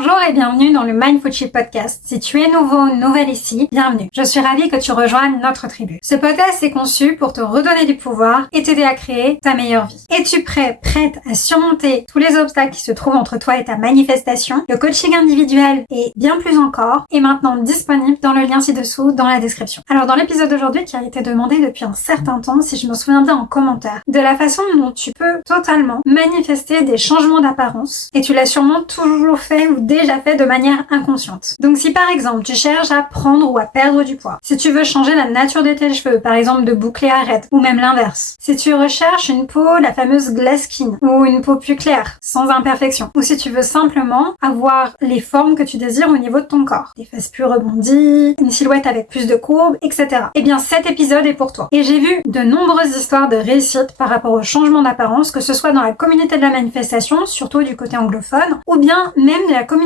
Bonjour et bienvenue dans le Mindful Shift Podcast. Si tu es nouveau, nouvelle ici, bienvenue. Je suis ravie que tu rejoignes notre tribu. Ce podcast est conçu pour te redonner du pouvoir et t'aider à créer ta meilleure vie. Es-tu prêt, prête à surmonter tous les obstacles qui se trouvent entre toi et ta manifestation? Le coaching individuel et bien plus encore est maintenant disponible dans le lien ci-dessous dans la description. Alors dans l'épisode d'aujourd'hui qui a été demandé depuis un certain temps, si je me souviens bien en commentaire, de la façon dont tu peux totalement manifester des changements d'apparence et tu l'as sûrement toujours fait ou déjà fait de manière inconsciente. Donc si par exemple tu cherches à prendre ou à perdre du poids, si tu veux changer la nature de tes cheveux, par exemple de boucler à raide, ou même l'inverse, si tu recherches une peau, la fameuse glass skin, ou une peau plus claire, sans imperfection, ou si tu veux simplement avoir les formes que tu désires au niveau de ton corps, des fesses plus rebondies, une silhouette avec plus de courbes, etc. Eh bien cet épisode est pour toi. Et j'ai vu de nombreuses histoires de réussite par rapport au changement d'apparence, que ce soit dans la communauté de la manifestation, surtout du côté anglophone, ou bien même de la communauté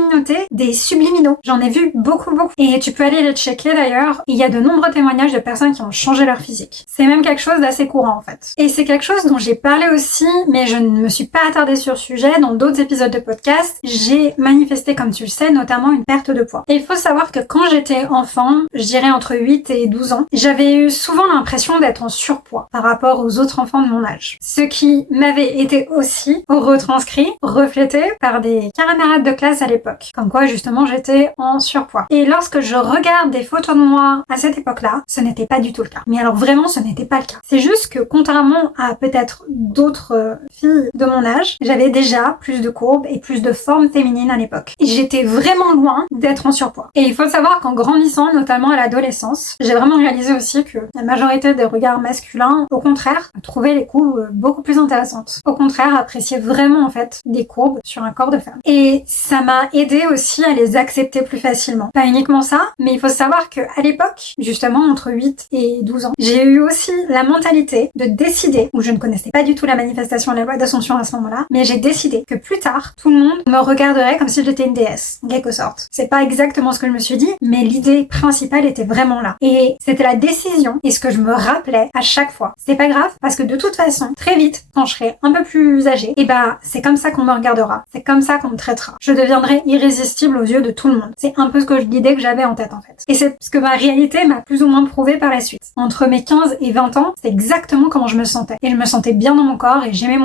des subliminaux. J'en ai vu beaucoup. Et tu peux aller les checker d'ailleurs. Il y a de nombreux témoignages de personnes qui ont changé leur physique. C'est même quelque chose d'assez courant en fait. Et c'est quelque chose dont j'ai parlé aussi, mais je ne me suis pas attardée sur le sujet dans d'autres épisodes de podcast. J'ai manifesté, comme tu le sais, notamment une perte de poids. Et il faut savoir que quand j'étais enfant, je dirais entre 8 et 12 ans, j'avais eu souvent l'impression d'être en surpoids par rapport aux autres enfants de mon âge. Ce qui m'avait été aussi retranscrit, reflété par des camarades de classe à l'époque. Comme quoi, justement, j'étais en surpoids. Et lorsque je regarde des photos de moi à cette époque-là, ce n'était pas du tout le cas. Mais alors vraiment, ce n'était pas le cas. C'est juste que, contrairement à peut-être d'autres filles de mon âge, j'avais déjà plus de courbes et plus de formes féminines à l'époque. Et j'étais vraiment loin d'être en surpoids. Et il faut savoir qu'en grandissant, notamment à l'adolescence, j'ai vraiment réalisé aussi que la majorité des regards masculins, au contraire, trouvaient les courbes beaucoup plus intéressantes. Au contraire, appréciaient vraiment en fait des courbes sur un corps de femme. Et ça m'a aidé aussi à les accepter plus facilement. Pas uniquement ça, mais il faut savoir que à l'époque, justement entre 8 et 12 ans, j'ai eu aussi la mentalité de décider, où je ne connaissais pas du tout la manifestation de la loi d'Ascension à ce moment-là, mais j'ai décidé que plus tard, tout le monde me regarderait comme si j'étais une déesse, en quelque sorte. C'est pas exactement ce que je me suis dit, mais l'idée principale était vraiment là. Et c'était la décision et ce que je me rappelais à chaque fois. C'est pas grave, parce que de toute façon, très vite, quand je serai un peu plus âgée, et bah, c'est comme ça qu'on me regardera. C'est comme ça qu'on me traitera. Je deviendrai irrésistible aux yeux de tout le monde. C'est un peu ce que l'idée que j'avais en tête en fait. Et c'est ce que ma réalité m'a plus ou moins prouvé par la suite. Entre mes 15 et 20 ans, c'est exactement comment je me sentais. Et je me sentais bien dans mon corps et j'aimais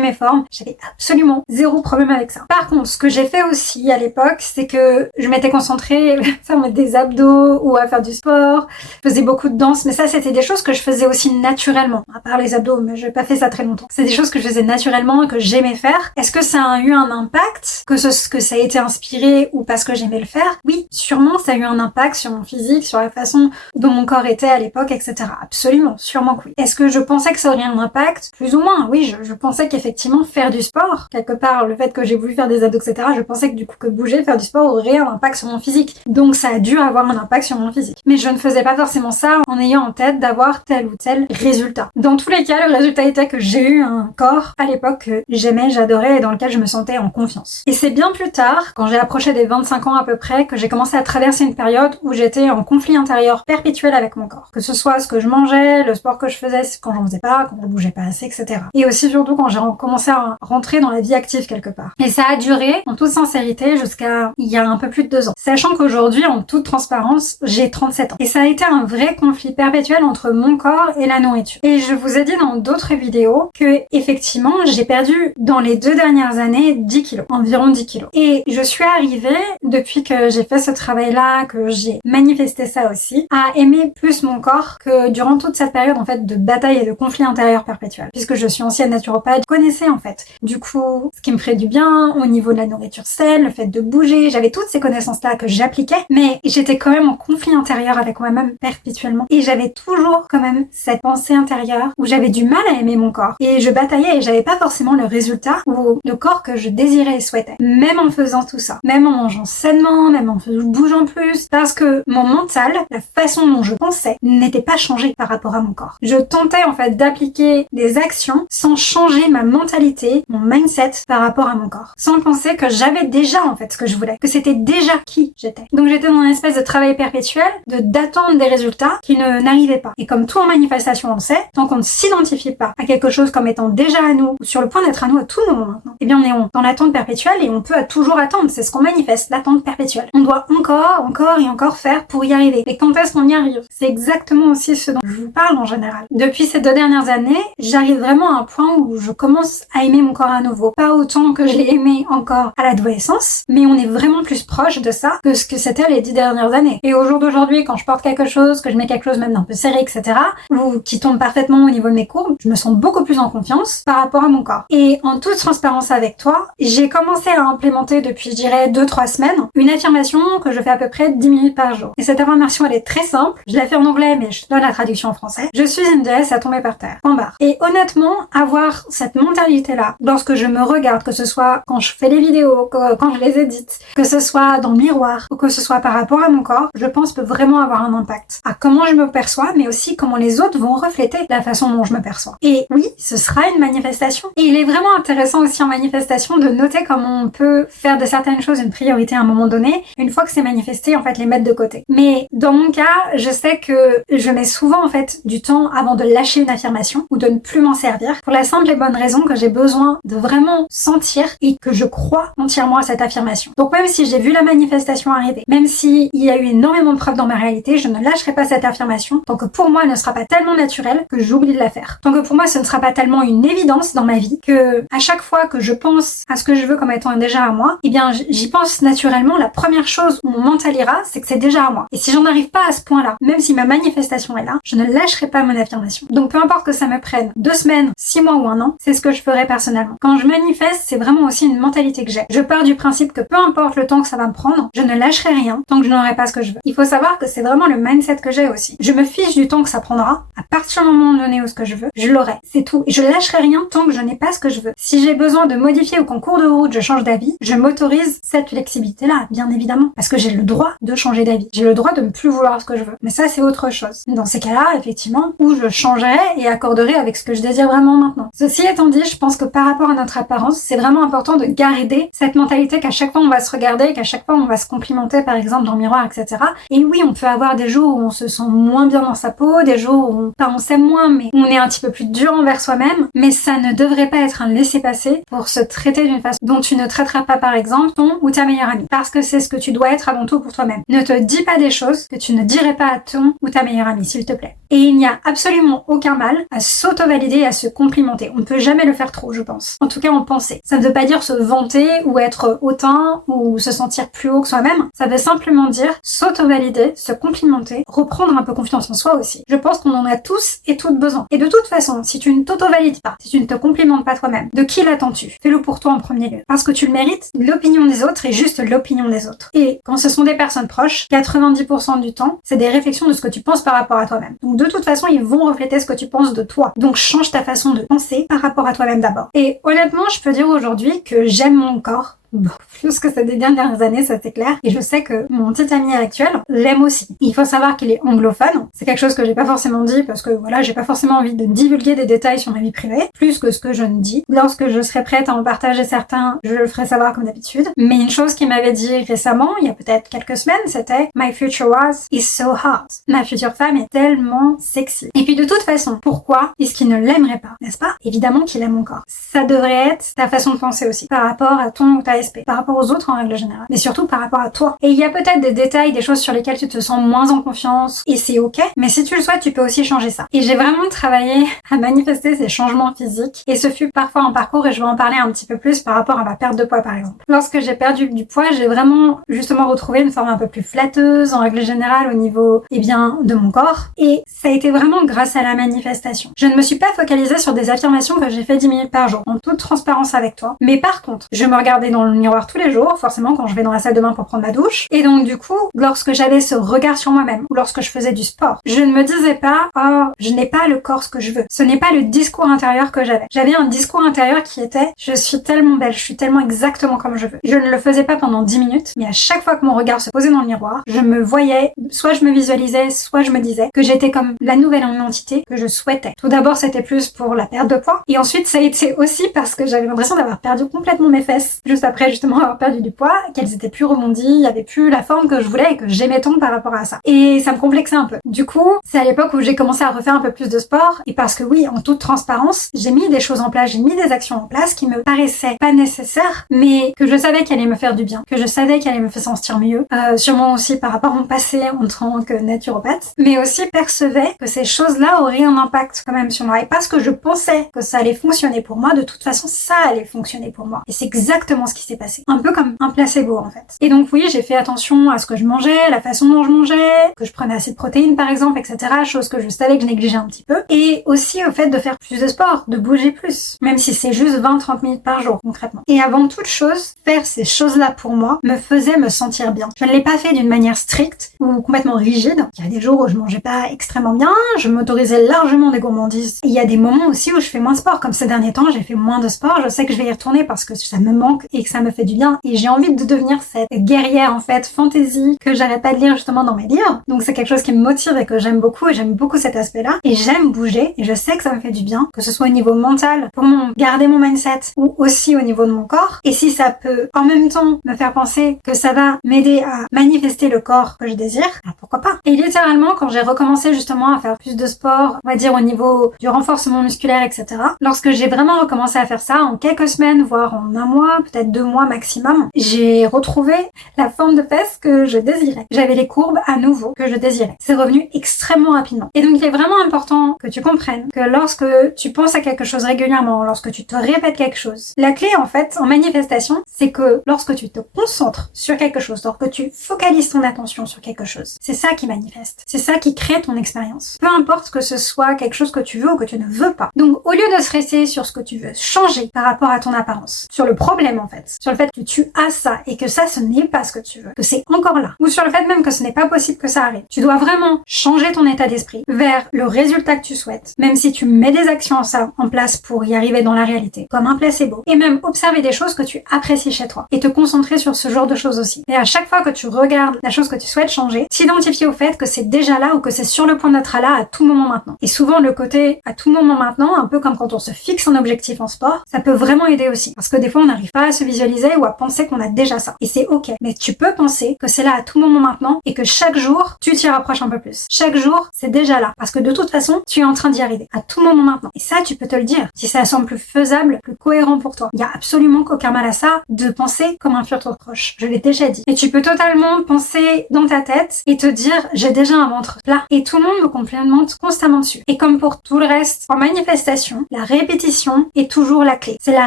mes formes. J'avais absolument zéro problème avec ça. Par contre, ce que j'ai fait aussi à l'époque, c'est que je m'étais concentrée à faire des abdos ou à faire du sport. Je faisais beaucoup de danse, mais ça c'était des choses que je faisais aussi naturellement. À part les abdos, mais j'ai pas fait ça très longtemps. C'est des choses que je faisais naturellement et que j'aimais faire. Est-ce que ça a eu un impact? Que ça a été inspiré ou parce que j'aimais le faire? Oui, sûrement ça a eu un impact sur mon physique, sur la façon dont mon corps était à l'époque, etc. Absolument, sûrement que oui. Est-ce que je pensais que ça aurait un impact? Plus ou moins, oui, je pensais qu'effectivement faire du sport, quelque part, le fait que j'ai voulu faire des abdos, etc., je pensais que du coup que bouger, faire du sport aurait un impact sur mon physique. Donc ça a dû avoir un impact sur mon physique. Mais je ne faisais pas forcément ça en ayant en tête d'avoir tel ou tel résultat. Dans tous les cas, le résultat était que j'ai eu un corps à l'époque que j'aimais, j'adorais et dans lequel je me sentais en confiance. Et c'est bien plus tard, quand j'ai approché des 25 ans à peu près, que j'ai commencé à traverser une période où j'étais en conflit intérieur perpétuel avec mon corps. Que ce soit ce que je mangeais, le sport que je faisais quand j'en faisais pas, quand je bougeais pas assez, etc. Et aussi surtout quand j'ai commencé à rentrer dans la vie active quelque part. Et ça a duré, en toute sincérité, jusqu'à il y a un peu plus de 2 ans. Sachant qu'aujourd'hui, en toute transparence, j'ai 37 ans. Et ça a été un vrai conflit perpétuel entre mon corps et la nourriture. Et je vous ai dit dans d'autres vidéos que, effectivement, j'ai perdu dans les 2 dernières années 10 kilos. Environ 10 kilos. Et je suis arrivée, depuis que j'ai fait ce travail-là, que j'ai manifesté ça aussi, à aimer plus mon corps que durant toute cette période, en fait, de bataille et de conflit intérieur perpétuel. Puisque je suis ancienne naturopathe, je connaissais, en fait. Du coup, ce qui me ferait du bien, au niveau de la nourriture saine, le fait de bouger, j'avais toutes ces connaissances-là que j'appliquais, mais j'étais quand même en conflit intérieur avec moi-même perpétuellement. Et j'avais toujours quand même cette pensée intérieure où j'avais du mal à aimer mon corps. Et je bataillais et j'avais pas forcément le résultat ou le corps que je désirais et souhaitais. Même en faisant tout ça. Même en mangeant sainement, même en bougeant plus. Parce que mon mental, la façon dont je pensais, n'était pas changé par rapport à mon corps. Je tentais en fait d'appliquer des actions sans changer ma mentalité, mon mindset par rapport à mon corps. Sans penser que j'avais déjà en fait ce que je voulais. Que c'était déjà qui j'étais. Donc j'étais dans une espèce de travail perpétuel d'attendre des résultats qui n'arrivaient pas. Et comme tout en manifestation on le sait, tant qu'on ne s'identifie pas à quelque chose comme étant déjà à nous, ou sur le point d'être à nous à tout moment maintenant, eh bien on est dans l'attente perpétuelle et on peut toujours toujours attendre, c'est ce qu'on manifeste, l'attente perpétuelle. On doit encore et encore faire pour y arriver. Et quand est-ce qu'on y arrive? C'est exactement aussi ce dont je vous parle en général. Depuis ces 2 dernières années, j'arrive vraiment à un point où je commence à aimer mon corps à nouveau. Pas autant que je l'ai aimé encore à l'adolescence, mais on est vraiment plus proche de ça que ce que c'était les 10 dernières années. Et au jour d'aujourd'hui, quand je porte quelque chose, que je mets quelque chose même d'un peu serré, etc., ou qui tombe parfaitement au niveau de mes courbes, je me sens beaucoup plus en confiance par rapport à mon corps. Et en toute transparence avec toi, j'ai commencé à implémenter depuis, je dirais, 2-3 semaines, une affirmation que je fais à peu près 10 minutes par jour. Et cette affirmation, elle est très simple. Je la fais en anglais, mais je donne la traduction en français. Je suis une déesse à tomber par terre. Point barre. Et honnêtement, avoir cette mentalité-là, lorsque je me regarde, que ce soit quand je fais les vidéos, quand je les édite, que ce soit dans le miroir, ou que ce soit par rapport à mon corps, je pense peut vraiment avoir un impact à comment je me perçois, mais aussi comment les autres vont refléter la façon dont je me perçois. Et oui, ce sera une manifestation. Et il est vraiment intéressant aussi en manifestation de noter comment on peut faire de certaines choses une priorité à un moment donné, une fois que c'est manifesté, en fait, les mettre de côté. Mais dans mon cas, je sais que je mets souvent, en fait, du temps avant de lâcher une affirmation ou de ne plus m'en servir, pour la simple et bonne raison que j'ai besoin de vraiment sentir et que je crois entièrement à cette affirmation. Donc même si j'ai vu la manifestation arriver, même s'il y a eu énormément de preuves dans ma réalité, je ne lâcherai pas cette affirmation tant que pour moi elle ne sera pas tellement naturelle que j'oublie de la faire. Tant que pour moi ce ne sera pas tellement une évidence dans ma vie que à chaque fois que je pense à ce que je veux comme étant déjà à moi, eh bien j'y pense naturellement. La première chose où mon mental ira, c'est que c'est déjà à moi. Et si j'en arrive pas à ce point-là, même si ma manifestation est là, je ne lâcherai pas mon affirmation. Donc peu importe que ça me prenne 2 semaines, 6 mois ou 1 an, c'est ce que je ferai personnellement. Quand je manifeste, c'est vraiment aussi une mentalité que j'ai. Je pars du principe que peu importe le temps que ça va me prendre, je ne lâcherai rien tant que je n'aurai pas ce que je veux. Il faut savoir que c'est vraiment le mindset que j'ai aussi. Je me fiche du temps que ça prendra. À partir du moment donné où ce que je veux, je l'aurai. C'est tout. Et je lâcherai rien tant que je n'ai pas ce que je veux. Si j'ai besoin de modifier ou qu'en cours de route je change d'avis, je m'autorise cette flexibilité-là, bien évidemment. Parce que j'ai le droit de changer d'avis. J'ai le droit de ne plus vouloir ce que je veux. Mais ça, c'est autre chose. Dans ces cas-là, effectivement, où je changerai et accorderai avec ce que je désire vraiment maintenant. Ceci étant dit, je pense que par rapport à notre apparence, c'est vraiment important de garder cette mentalité qu'à chaque fois on va se regarder, qu'à chaque fois on va se complimenter, par exemple, dans le miroir, etc. Et oui, on peut avoir des jours où on se sent moins bien dans sa peau, des jours où on s'aime moins, mais on est un petit peu plus dur envers soi-même, mais ça ne devrait pas être un laisser-passer pour se traiter d'une façon dont tu ne traiteras pas, par exemple, ton ou ta meilleure amie. Parce que c'est ce que tu dois être avant tout pour toi-même. Ne te dis pas des choses que tu ne dirais pas à ton ou ta meilleure amie, s'il te plaît. Et il n'y a absolument aucun mal à s'auto-valider et à se complimenter. On ne peut jamais le faire trop, je pense. En tout cas, en pensée. Ça ne veut pas dire se vanter ou être hautain ou se sentir plus haut que soi-même. Ça veut simplement dire s'auto-valider, se complimenter, reprendre un peu confiance en soi aussi. Je pense qu'on en a tous et toutes besoin. Et de toute façon, si tu ne t'auto-valides pas, si tu ne te complimentes pas toi-même, de qui l'attends-tu? Fais-le pour toi en premier lieu. Parce que tu le mérites, l'opinion des autres est juste l'opinion des autres. Et quand ce sont des personnes proches, 90% du temps, c'est des réflexions de ce que tu penses par rapport à toi-même. Donc de toute façon, ils vont refléter ce que tu penses de toi. Donc change ta façon de penser par rapport à toi-même d'abord. Et honnêtement, je peux dire aujourd'hui que j'aime mon corps. Bon, plus que ça des dernières années, ça c'est clair. Et je sais que mon petit ami actuel l'aime aussi. Il faut savoir qu'il est anglophone. C'est quelque chose que j'ai pas forcément dit parce que voilà, j'ai pas forcément envie de divulguer des détails sur ma vie privée, plus que ce que je ne dis. Lorsque je serai prête à en partager certains, je le ferai savoir comme d'habitude. Mais une chose qu'il m'avait dit récemment, il y a peut-être quelques semaines, c'était My future wife is so hot. Ma future femme est tellement sexy. Et puis de toute façon, pourquoi est-ce qu'il ne l'aimerait pas, n'est-ce pas? Évidemment qu'il aime mon corps. Ça devrait être ta façon de penser aussi, par rapport à ton ou ta par rapport aux autres en règle générale, mais surtout par rapport à toi. Et il y a peut-être des détails, des choses sur lesquelles tu te sens moins en confiance, et c'est ok, mais si tu le souhaites, tu peux aussi changer ça. Et j'ai vraiment travaillé à manifester ces changements physiques, et ce fut parfois un parcours, et je vais en parler un petit peu plus par rapport à ma perte de poids par exemple. Lorsque j'ai perdu du poids, j'ai vraiment justement retrouvé une forme un peu plus flatteuse en règle générale au niveau, de mon corps, et ça a été vraiment grâce à la manifestation. Je ne me suis pas focalisée sur des affirmations que j'ai fait 10 minutes par jour, en toute transparence avec toi, mais par contre, je me regardais dans le miroir tous les jours, forcément quand je vais dans la salle de bain pour prendre ma douche. Et donc du coup, lorsque j'avais ce regard sur moi-même, ou lorsque je faisais du sport, je ne me disais pas « Oh, je n'ai pas le corps que je veux ». Ce n'est pas le discours intérieur que j'avais. J'avais un discours intérieur qui était « Je suis tellement belle, je suis tellement exactement comme je veux ». Je ne le faisais pas pendant 10 minutes, mais à chaque fois que mon regard se posait dans le miroir, je me voyais, soit je me visualisais, soit je me disais que j'étais comme la nouvelle identité que je souhaitais. Tout d'abord, c'était plus pour la perte de poids, et ensuite ça a été aussi parce que j'avais l'impression d'avoir perdu complètement mes fesses juste après après justement avoir perdu du poids, qu'elles étaient plus rebondies, il y avait plus la forme que je voulais et que j'aimais tant par rapport à ça. Et ça me complexait un peu. Du coup, c'est à l'époque où j'ai commencé à refaire un peu plus de sport, et parce que oui, en toute transparence, j'ai mis des choses en place, j'ai mis des actions en place qui me paraissaient pas nécessaires, mais que je savais qu'elles allaient me faire du bien, que je savais qu'elles allaient me faire sentir mieux, sûrement aussi par rapport à mon passé en tant que naturopathe, mais aussi percevais que ces choses-là auraient un impact quand même sur moi, et parce que je pensais que ça allait fonctionner pour moi, de toute façon, ça allait fonctionner pour moi. Et c'est exactement ce qui s'est passé. Un peu comme un placebo, en fait. Et donc oui, j'ai fait attention à ce que je mangeais, la façon dont je mangeais, que je prenais assez de protéines, par exemple, etc. Chose que je savais que je négligeais un petit peu. Et aussi au fait de faire plus de sport, de bouger plus. Même si c'est juste 20-30 minutes par jour, concrètement. Et avant toute chose, faire ces choses-là pour moi me faisait me sentir bien. Je ne l'ai pas fait d'une manière stricte ou complètement rigide. Il y a des jours où je mangeais pas extrêmement bien, je m'autorisais largement des gourmandises. Et il y a des moments aussi où je fais moins de sport. Comme ces derniers temps, j'ai fait moins de sport. Je sais que je vais y retourner parce que ça me manque et que ça me fait du bien. Et j'ai envie de devenir cette guerrière, en fait, fantasy, que j'arrête pas de lire justement dans mes livres. Donc c'est quelque chose qui me motive et que j'aime beaucoup, et j'aime beaucoup cet aspect-là. Et j'aime bouger, et je sais que ça me fait du bien, que ce soit au niveau mental, pour garder mon mindset, ou aussi au niveau de mon corps. Et si ça peut en même temps me faire penser que ça va m'aider à manifester le corps que je désire, alors pourquoi pas. Et littéralement, quand j'ai recommencé justement à faire plus de sport, on va dire au niveau du renforcement musculaire, etc., lorsque j'ai vraiment recommencé à faire ça, en quelques semaines, voire en un mois, peut-être 2 mois maximum, j'ai retrouvé la forme de fesses que je désirais. J'avais les courbes à nouveau que je désirais. C'est revenu extrêmement rapidement. Et donc il est vraiment important que tu comprennes que lorsque tu penses à quelque chose régulièrement, lorsque tu te répètes quelque chose, la clé en fait en manifestation, c'est que lorsque tu te concentres sur quelque chose, lorsque tu focalises ton attention sur quelque chose, c'est ça qui manifeste. C'est ça qui crée ton expérience. Peu importe que ce soit quelque chose que tu veux ou que tu ne veux pas. Donc au lieu de stresser sur ce que tu veux changer par rapport à ton apparence, sur le problème en fait, sur le fait que tu as ça et que ça ce n'est pas ce que tu veux, que c'est encore là, ou sur le fait même que ce n'est pas possible que ça arrive. Tu dois vraiment changer ton état d'esprit vers le résultat que tu souhaites, même si tu mets des actions en place pour y arriver dans la réalité, comme un placebo, et même observer des choses que tu apprécies chez toi, et te concentrer sur ce genre de choses aussi. Et à chaque fois que tu regardes la chose que tu souhaites changer, t'identifier au fait que c'est déjà là ou que c'est sur le point d'être là à tout moment maintenant. Et souvent le côté à tout moment maintenant, un peu comme quand on se fixe un objectif en sport, ça peut vraiment aider aussi, parce que des fois on n'arrive pas à se visualiser ou à penser qu'on a déjà ça. Et c'est ok, mais tu peux penser que c'est là à tout moment maintenant et que chaque jour tu t'y rapproches un peu plus. Chaque jour c'est déjà là, parce que de toute façon tu es en train d'y arriver à tout moment maintenant. Et ça tu peux te le dire, si ça semble plus faisable, plus cohérent pour toi. Il y a absolument aucun mal à ça de penser comme un futur proche. Je l'ai déjà dit. Et tu peux totalement penser dans ta tête et te dire j'ai déjà un ventre plat. Et tout le monde me complimente constamment dessus. Et comme pour tout le reste, en manifestation, la répétition est toujours la clé. C'est la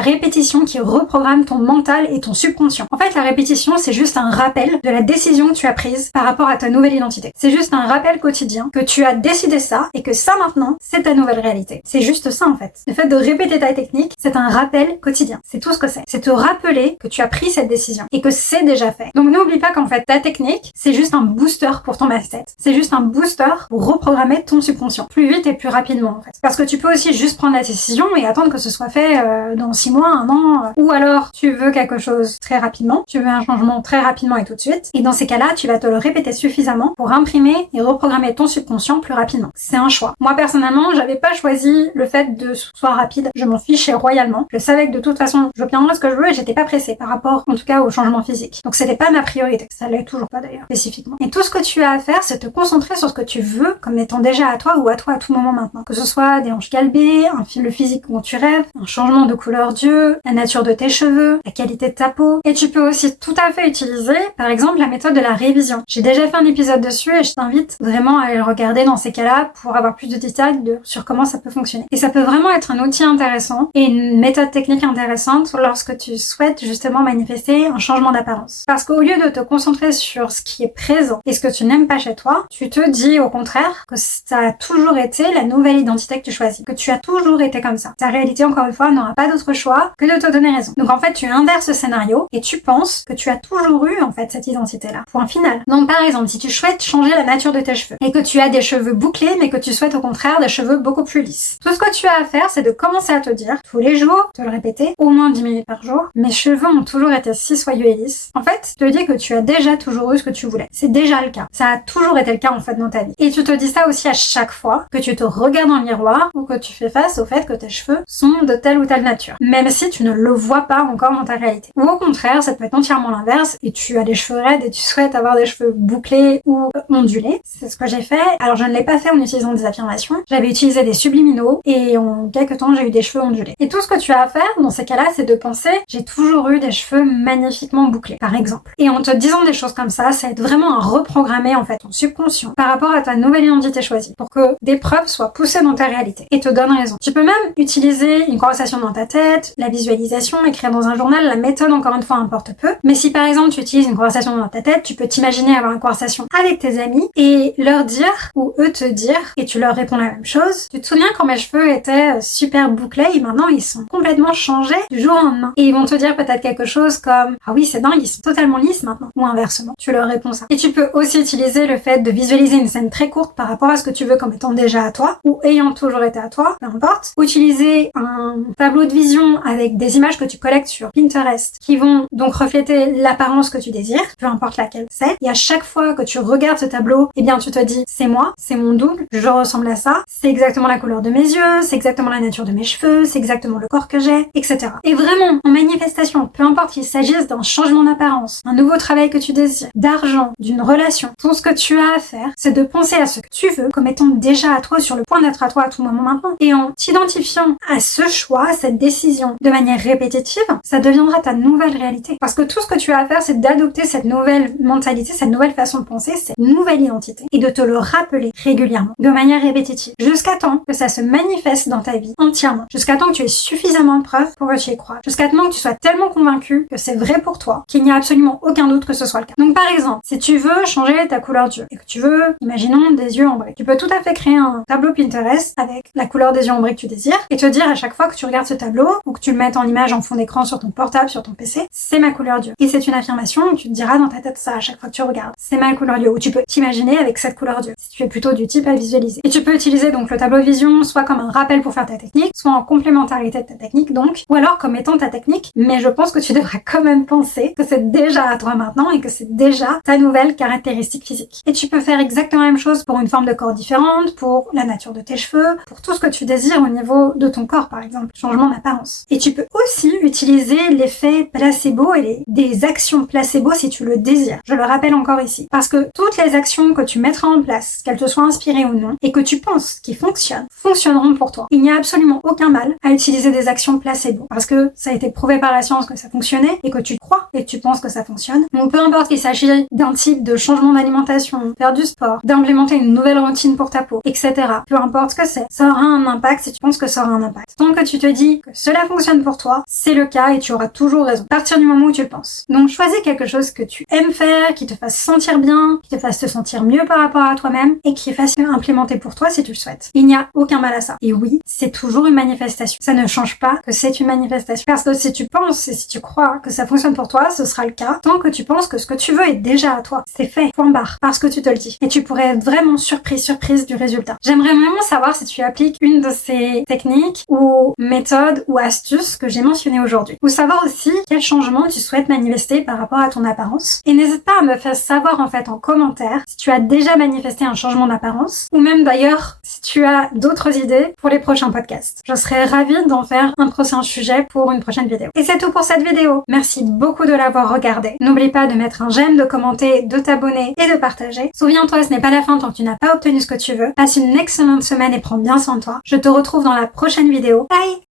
répétition qui reprogramme ton mental et ton subconscient. En fait, la répétition, c'est juste un rappel de la décision que tu as prise par rapport à ta nouvelle identité. C'est juste un rappel quotidien que tu as décidé ça et que ça maintenant, c'est ta nouvelle réalité. C'est juste ça en fait. Le fait de répéter ta technique, c'est un rappel quotidien. C'est tout ce que c'est. C'est te rappeler que tu as pris cette décision et que c'est déjà fait. Donc n'oublie pas qu'en fait, ta technique, c'est juste un booster pour ton mindset. C'est juste un booster pour reprogrammer ton subconscient plus vite et plus rapidement en fait. Parce que tu peux aussi juste prendre la décision et attendre que ce soit fait dans 6 mois, 1 an, ou alors tu veux quelque chose très rapidement, tu veux un changement très rapidement et tout de suite. Et dans ces cas-là, tu vas te le répéter suffisamment pour imprimer et reprogrammer ton subconscient plus rapidement. C'est un choix. Moi personnellement, j'avais pas choisi le fait de soit rapide. Je m'en fichais royalement. Je savais que de toute façon, je obtiendrais ce que je veux et j'étais pas pressée par rapport, en tout cas, au changement physique. Donc c'était pas ma priorité. Ça l'est toujours pas d'ailleurs, spécifiquement. Et tout ce que tu as à faire, c'est te concentrer sur ce que tu veux comme étant déjà à toi ou à toi à tout moment maintenant. Que ce soit des hanches galbées, le physique dont tu rêves, un changement de couleur d'yeux, la nature de tes cheveux, la qualité de ta peau. Et tu peux aussi tout à fait utiliser, par exemple, la méthode de la révision. J'ai déjà fait un épisode dessus et je t'invite vraiment à aller le regarder dans ces cas-là pour avoir plus de détails sur comment ça peut fonctionner. Et ça peut vraiment être un outil intéressant et une méthode technique intéressante lorsque tu souhaites justement manifester un changement d'apparence. Parce qu'au lieu de te concentrer sur ce qui est présent et ce que tu n'aimes pas chez toi, tu te dis au contraire que ça a toujours été la nouvelle identité que tu choisis, que tu as toujours été comme ça. Ta réalité, encore une fois, n'aura pas d'autre choix que de te donner raison. Donc en fait, tu inverses ce scénario et tu penses que tu as toujours eu en fait cette identité-là. Point final. Donc par exemple, si tu souhaites changer la nature de tes cheveux et que tu as des cheveux bouclés mais que tu souhaites au contraire des cheveux beaucoup plus lisses, tout ce que tu as à faire, c'est de commencer à te dire tous les jours, te le répéter, au moins 10 minutes par jour, mes cheveux ont toujours été si soyeux et lisses. En fait, tu te dis que tu as déjà toujours eu ce que tu voulais. C'est déjà le cas. Ça a toujours été le cas en fait dans ta vie. Et tu te dis ça aussi à chaque fois que tu te regardes dans le miroir ou que tu fais face au fait que tes cheveux sont de telle ou telle nature. Même si tu ne le vois pas encore dans ta réalité. Ou au contraire, ça peut être entièrement l'inverse et tu as des cheveux raides et tu souhaites avoir des cheveux bouclés ou ondulés. C'est ce que j'ai fait. Alors je ne l'ai pas fait en utilisant des affirmations. J'avais utilisé des subliminaux et en quelques temps j'ai eu des cheveux ondulés. Et tout ce que tu as à faire dans ces cas-là, c'est de penser j'ai toujours eu des cheveux magnifiquement bouclés, par exemple. Et en te disant des choses comme ça aide vraiment à reprogrammer en fait ton subconscient par rapport à ta nouvelle identité choisie pour que des preuves soient poussées dans ta réalité et te donnent raison. Tu peux même utiliser une conversation dans ta tête, la visualisation, écrire dans un journal, la méthode encore une fois importe peu. Mais si par exemple tu utilises une conversation dans ta tête, tu peux t'imaginer avoir une conversation avec tes amis et leur dire ou eux te dire et tu leur réponds la même chose. Tu te souviens quand mes cheveux étaient super bouclés et maintenant ils sont complètement changés du jour au lendemain. Et ils vont te dire peut-être quelque chose comme ah oui c'est dingue, ils sont totalement lisses maintenant. Ou inversement, tu leur réponds ça. Et tu peux aussi utiliser le fait de visualiser une scène très courte par rapport à ce que tu veux comme étant déjà à toi ou ayant toujours été à toi, peu importe. Utiliser un tableau de vision avec des images que tu collectes sur Pinterest qui vont donc refléter l'apparence que tu désires, peu importe laquelle c'est. Et à chaque fois que tu regardes ce tableau, eh bien tu te dis c'est moi, c'est mon double, je ressemble à ça, c'est exactement la couleur de mes yeux, c'est exactement la nature de mes cheveux, c'est exactement le corps que j'ai, etc. Et vraiment, en manifestation, peu importe qu'il s'agisse d'un changement d'apparence, un nouveau travail que tu désires, d'argent, d'une relation, tout ce que tu as à faire, c'est de penser à ce que tu veux comme étant déjà à toi, sur le point d'être à toi à tout moment maintenant. Et en t'identifiant à ce choix, à cette décision de manière répétitive, ça deviendra ta nouvelle réalité. Parce que tout ce que tu as à faire, c'est d'adopter cette nouvelle mentalité, cette nouvelle façon de penser, cette nouvelle identité, et de te le rappeler régulièrement, de manière répétitive, jusqu'à temps que ça se manifeste dans ta vie entièrement, jusqu'à temps que tu aies suffisamment de preuves pour que tu y crois, jusqu'à temps que tu sois tellement convaincu que c'est vrai pour toi, qu'il n'y a absolument aucun doute que ce soit le cas. Donc par exemple, si tu veux changer ta couleur d'yeux, et que tu veux, imaginons, des yeux ambrés, tu peux tout à fait créer un tableau Pinterest avec la couleur des yeux ambrés que tu désires, et te dire à chaque fois que tu regardes ce tableau, ou que tu le mettes en image en fond d'écran sur ton portable, sur ton PC, c'est ma couleur d'yeux. Et c'est une affirmation où tu te diras dans ta tête ça à chaque fois que tu regardes. C'est ma couleur d'yeux. Ou tu peux t'imaginer avec cette couleur d'yeux, si tu es plutôt du type à visualiser. Et tu peux utiliser donc le tableau de vision soit comme un rappel pour faire ta technique, soit en complémentarité de ta technique donc, ou alors comme étant ta technique, mais je pense que tu devras quand même penser que c'est déjà à toi maintenant et que c'est déjà ta nouvelle caractéristique physique. Et tu peux faire exactement la même chose pour une forme de corps différente, pour la nature de tes cheveux, pour tout ce que tu désires au niveau de ton corps par exemple, changement d'apparence. Et tu peux aussi utiliser l'effet placebo et des actions placebo si tu le désires. Je le rappelle encore ici. Parce que toutes les actions que tu mettras en place, qu'elles te soient inspirées ou non, et que tu penses qui fonctionnent, fonctionneront pour toi. Il n'y a absolument aucun mal à utiliser des actions placebo. Parce que ça a été prouvé par la science que ça fonctionnait, et que tu crois et que tu penses que ça fonctionne. Donc peu importe qu'il s'agisse d'un type de changement d'alimentation, faire du sport, d'implémenter une nouvelle routine pour ta peau, etc. Peu importe ce que c'est, ça aura un impact si tu penses que ça aura un impact. Tant que tu te dis que cela fonctionne pour toi, c'est le cas et tu auras toujours raison. À partir du moment où tu le penses. Donc choisis quelque chose que tu aimes faire, qui te fasse sentir bien, qui te fasse te sentir mieux par rapport à toi-même et qui est facile à implémenter pour toi si tu le souhaites. Il n'y a aucun mal à ça. Et oui, c'est toujours une manifestation. Ça ne change pas que c'est une manifestation. Parce que si tu penses et si tu crois que ça fonctionne pour toi, ce sera le cas tant que tu penses que ce que tu veux est déjà à toi. C'est fait. Point barre. Parce que tu te le dis. Et tu pourrais être vraiment surprise du résultat. J'aimerais vraiment savoir si tu appliques une de ces techniques ou méthodes ou astuces que j'ai mentionnées aujourd'hui. Ou savoir aussi quel changement tu souhaites manifester par rapport à ton apparence. Et n'hésite pas à me faire savoir en fait en commentaire si tu as déjà manifesté un changement d'apparence ou même d'ailleurs si tu as d'autres idées pour les prochains podcasts. Je serais ravie d'en faire un prochain sujet pour une prochaine vidéo. Et c'est tout pour cette vidéo. Merci beaucoup de l'avoir regardée. N'oublie pas de mettre un j'aime, de commenter, de t'abonner et de partager. Souviens-toi, ce n'est pas la fin tant que tu n'as pas obtenu ce que tu veux. Passe une excellente semaine et prends bien soin de toi. Je te retrouve dans la prochaine vidéo. Bye!